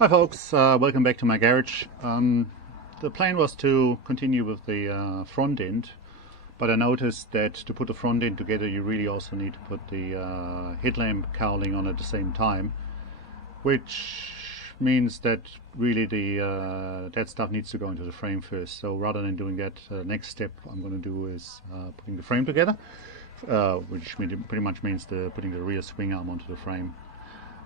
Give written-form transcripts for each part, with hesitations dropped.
Hi folks, welcome back to my garage. The plan was to continue with the front end, but I noticed that to put the front end together you really also need to put the headlamp cowling on at the same time, which means that really that stuff needs to go into the frame first. So rather than doing that, next step I'm going to do is putting the frame together, which pretty much means putting the rear swing arm onto the frame.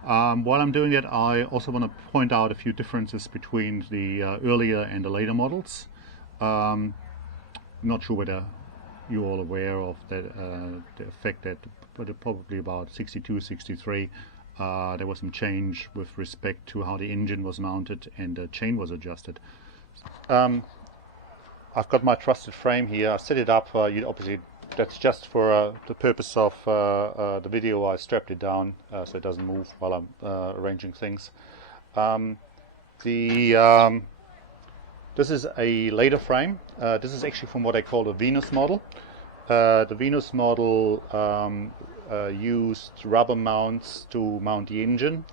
While I'm doing that, I also want to point out a few differences between the earlier and the later models. I'm not sure whether you're all aware of that, the effect that probably about 62, 63, there was some change with respect to how the engine was mounted and the chain was adjusted. I've got my trusted frame here. I set it up, obviously that's just for the purpose of the video. I strapped it down so it doesn't move while I'm arranging things. This is a later frame. This is actually from what I call the Venus model. The Venus model used rubber mounts to mount the engine.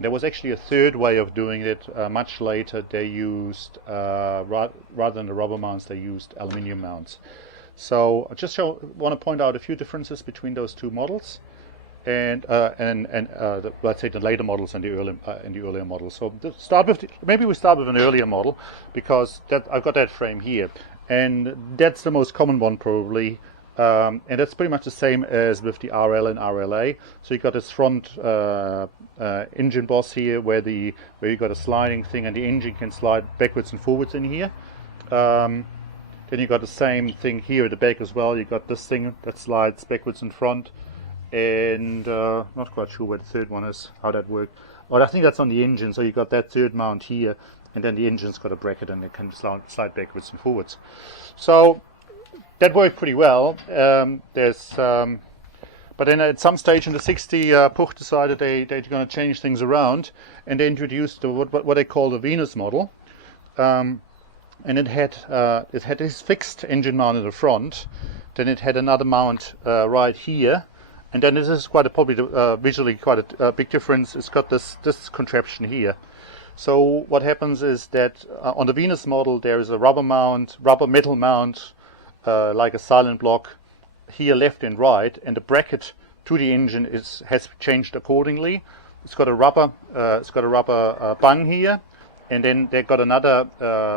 There was actually a third way of doing it. Much later they used, rather than the rubber mounts, they used aluminium mounts. So I just want to point out a few differences between those two models, and let's say the later models and the earlier models. So maybe we start with an earlier model, because I've got that frame here, and that's the most common one probably. And that's pretty much the same as with the RL and RLA. So you got this front engine boss here, where you got a sliding thing, and the engine can slide backwards and forwards in here. Then you got the same thing here at the back as well. You got this thing that slides backwards and front, and not quite sure where the third one is, how that works. Well, I think that's on the engine. So you got that third mount here, and then the engine's got a bracket, and it can slide backwards and forwards. So that worked pretty well. But then at some stage in the 60s, Puch decided they're going to change things around, and they introduced what they call the Venus model. And it had this fixed engine mount in the front. Then it had another mount right here, and then this is probably visually quite a big difference. It's got this contraption here. So what happens is that on the Venus model there is a rubber metal mount, like a silent block here, left and right, and the bracket to the engine has changed accordingly. It's got a rubber bung here, and then they got another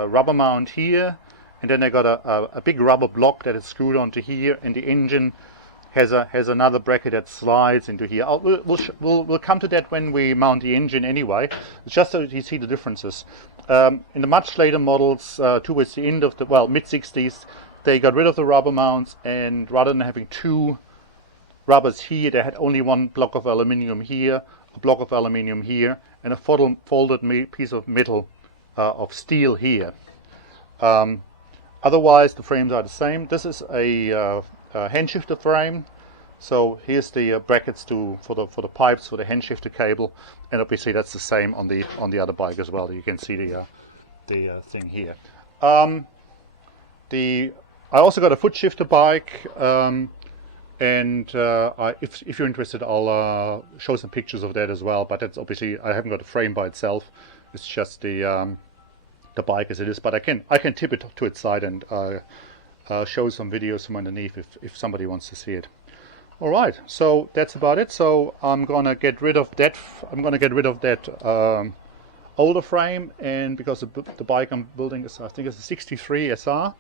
rubber mount here, and then they got a big rubber block that is screwed onto here, and the engine has another bracket that slides into here. We'll come to that when we mount the engine anyway. It's just so you see the differences. In the much later models, towards the end of the mid-60s, they got rid of the rubber mounts, and rather than having two rubbers here, they had only one block of aluminium here, a block of aluminium here, and a folded piece of metal of steel here. Otherwise, the frames are the same. This is a hand shifter frame. So here's the brackets for the pipes for the hand shifter cable, and obviously that's the same on the other bike as well. You can see the thing here. I also got a foot shifter bike, and if you're interested, I'll show some pictures of that as well. But that's obviously, I haven't got a frame by itself. It's just the bike as it is. But I can tip it to its side and show some videos from underneath if somebody wants to see it. All right, so that's about it. So I'm gonna get rid of that. Older frame, and because the bike I'm building is, I think it's a 63 SR.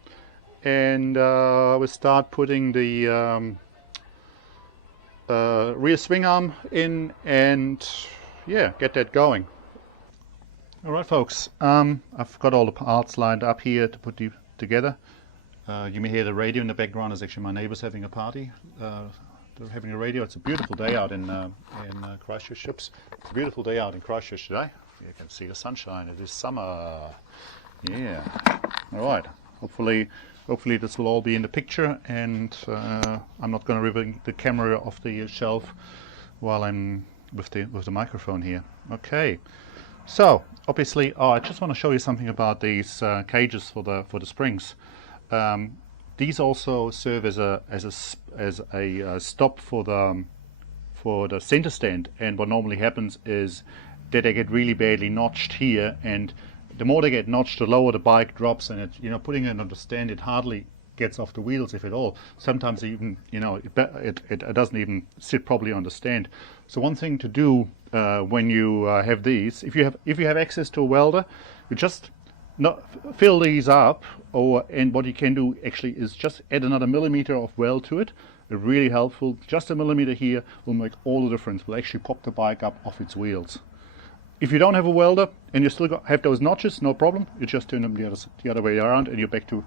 And we start putting the rear swing arm in, and yeah, get that going. Alright folks, I've got all the parts lined up here to put together. You may hear the radio in the background. It's actually my neighbors having a party. They're having a radio. It's a beautiful day out in Christchurch. It's a beautiful day out in Christchurch today. You can see the sunshine. It is summer. Yeah. Alright, hopefully this will all be in the picture, and I'm not going to remove the camera off the shelf while I'm with the microphone here. Okay, so obviously, I just want to show you something about these cages for the springs. These also serve as a stop for for the center stand, and what normally happens is that they get really badly notched here, and the more they get notched, the lower the bike drops, and it, you know, putting it on the stand, it hardly gets off the wheels, if at all. Sometimes even, you know, it doesn't even sit properly on the stand. So one thing to do when you have these, if you have access to a welder, you just fill these up, and what you can do actually is just add another millimeter of weld to it. Really helpful. Just a millimeter here will make all the difference. Will actually pop the bike up off its wheels. If you don't have a welder and you still have those notches, no problem. You just turn them the other way around, and you're back to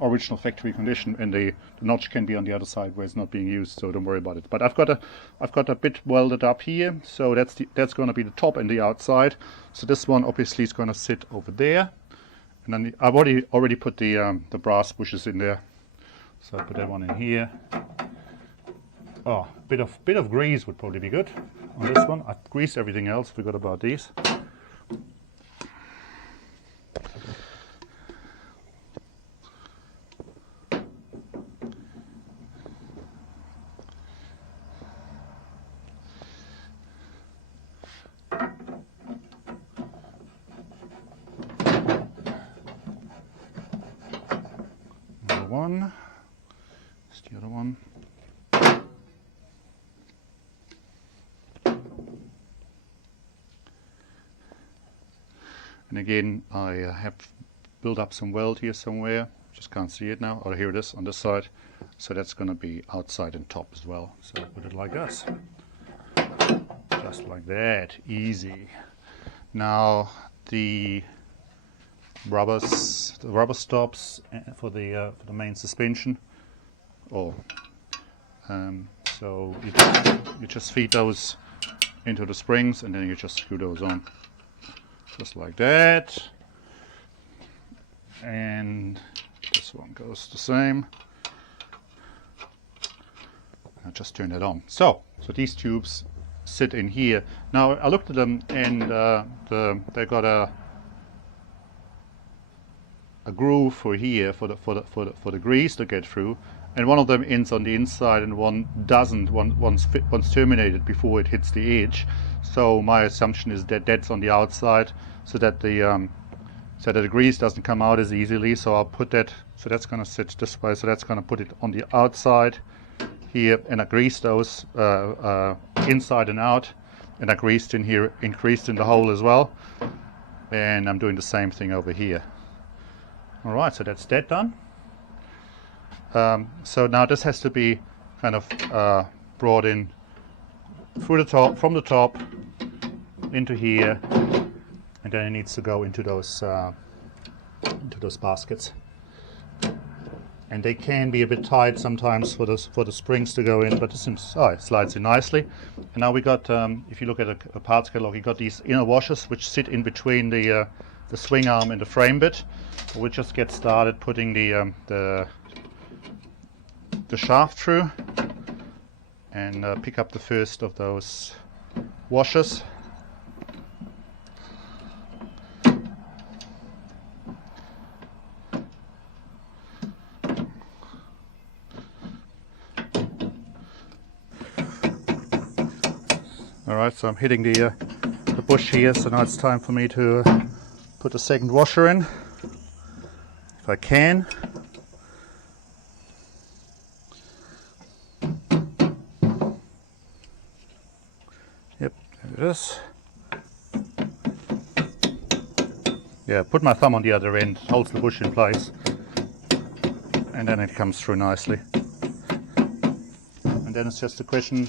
original factory condition, and the notch can be on the other side where it's not being used, so don't worry about it. But I've got a bit welded up here, so that's going to be the top and the outside. So this one obviously is going to sit over there, and then I've already put the brass bushes in there. So I put that one in here. Oh, bit of grease would probably be good on this one. I've greased everything else. Forgot about these. Number one. That's the other one. And again, I have built up some weld here somewhere. Just can't see it now. Oh, here it is on this side. So that's going to be outside and top as well. So I put it like this. Just like that. Easy. Now the rubber stops for the main suspension. So you just feed those into the springs, and then you just screw those on. Just like that, and this one goes the same. I'll just turn it on. So these tubes sit in here. Now I looked at them, and they got a groove for here for the grease to get through, and one of them ends on the inside and one doesn't. One's terminated before it hits the edge. So my assumption is that that's on the outside, so that the grease doesn't come out as easily. So I'll put that. So that's going to sit this way. So that's going to put it on the outside here, and I greased those inside and out, and I greased in here, increased in the hole as well. And I'm doing the same thing over here. All right, so that's that done. So now this has to be kind of brought in through the top, from the top into here, and then it needs to go into those baskets. And they can be a bit tight sometimes for the springs to go in, but this seems, it slides in nicely. And now we got, if you look at a parts catalog, you got these inner washers which sit in between the swing arm and the frame bit. So we'll just get started putting the shaft through, and pick up the first of those washers. Alright, so I'm hitting the bush here, so now it's time for me to put the second washer in, if I can. Yep, there it is. Yeah, put my thumb on the other end, holds the bush in place, and then it comes through nicely. And then it's just a question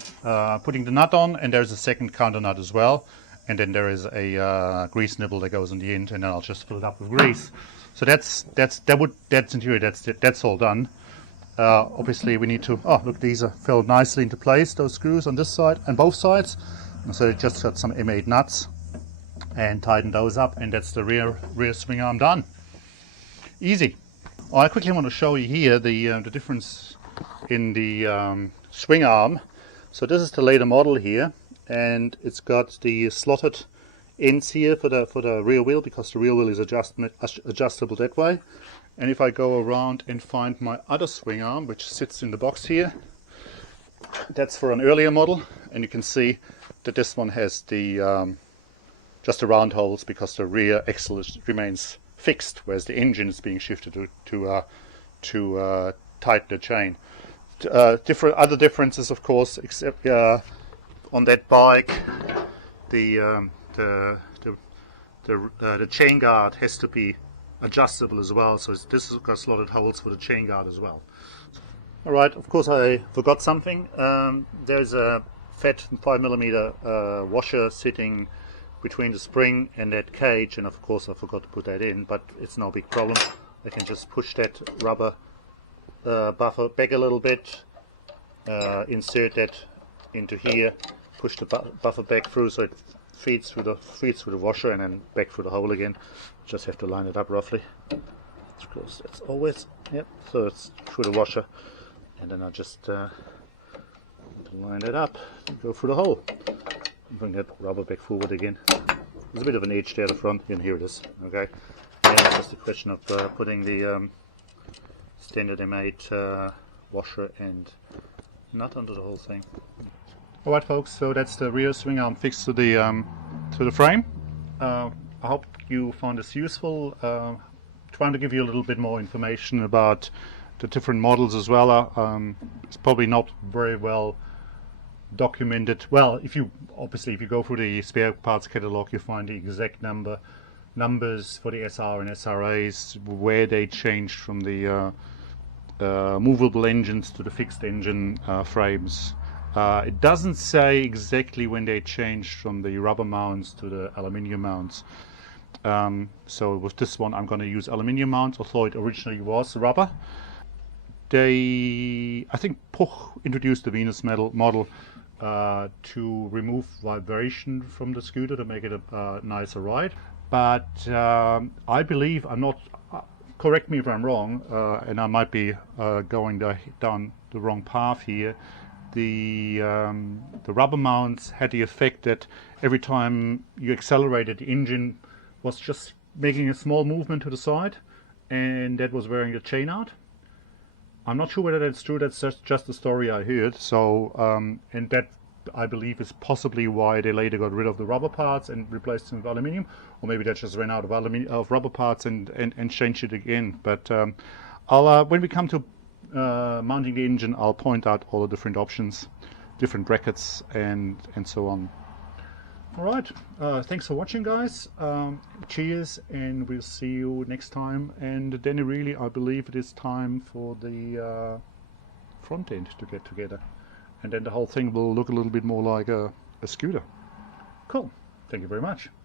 putting the nut on, and there's a second counter nut as well, and then there is a grease nibble that goes on the end, and then I'll just fill it up with grease. So that's in theory that's all done. Obviously we need to, look, these are filled nicely into place, those screws on this side and both sides. And so it just got some M8 nuts and tighten those up, and that's the rear swing arm done. Easy. I quickly want to show you here the difference in the swing arm. So this is the later model here, and it's got the slotted ends here for the rear wheel, because the rear wheel is adjustable that way. And if I go around and find my other swing arm, which sits in the box here, that's for an earlier model, and you can see that this one has the just the round holes because the rear axle remains fixed, whereas the engine is being shifted to tighten the chain. Different other differences, of course, except on that bike, the chain guard has to be adjustable as well. So this has got slotted holes for the chain guard as well. All right, of course I forgot something. There's a fat 5mm washer sitting between the spring and that cage, and of course I forgot to put that in, but it's no big problem. I can just push that rubber buffer back a little bit, insert that into here, push the buffer back through so it feeds through the washer and then back through the hole again. Just have to line it up roughly. Of course, that's always, yep. So it's through the washer, and then I just line it up and go through the hole. Bring that rubber back forward again. There's a bit of an edge there at the front, and here it is. Okay, and it's just a question of putting the standard made washer and nut under the whole thing. Alright folks, so that's the rear swing arm fixed to the frame. I hope you found this useful. Trying to give you a little bit more information about the different models as well. It's probably not very well documented. Well, if you go through the spare parts catalog, you find the exact numbers for the SR and SRAs, where they changed from the movable engines to the fixed engine frames. It doesn't say exactly when they changed from the rubber mounts to the aluminium mounts. So with this one I'm going to use aluminium mounts, although it originally was rubber. I think Puch introduced the Venus model to remove vibration from the scooter to make it a nicer ride. But I believe, I'm not, correct me if I'm wrong, and I might be going down the wrong path here. The rubber mounts had the effect that every time you accelerated, the engine was just making a small movement to the side, and that was wearing the chain out. I'm not sure whether that's true. That's just the story I heard. So, and that I believe is possibly why they later got rid of the rubber parts and replaced them with aluminium, or maybe they just ran out of rubber parts and changed it again. But I'll when we come to mounting the engine, I'll point out all the different options, different brackets, and so on. All right, thanks for watching, guys. Cheers, and we'll see you next time. And then really, I believe it is time for the front end to get together, and then the whole thing will look a little bit more like a scooter. Cool. Thank you very much.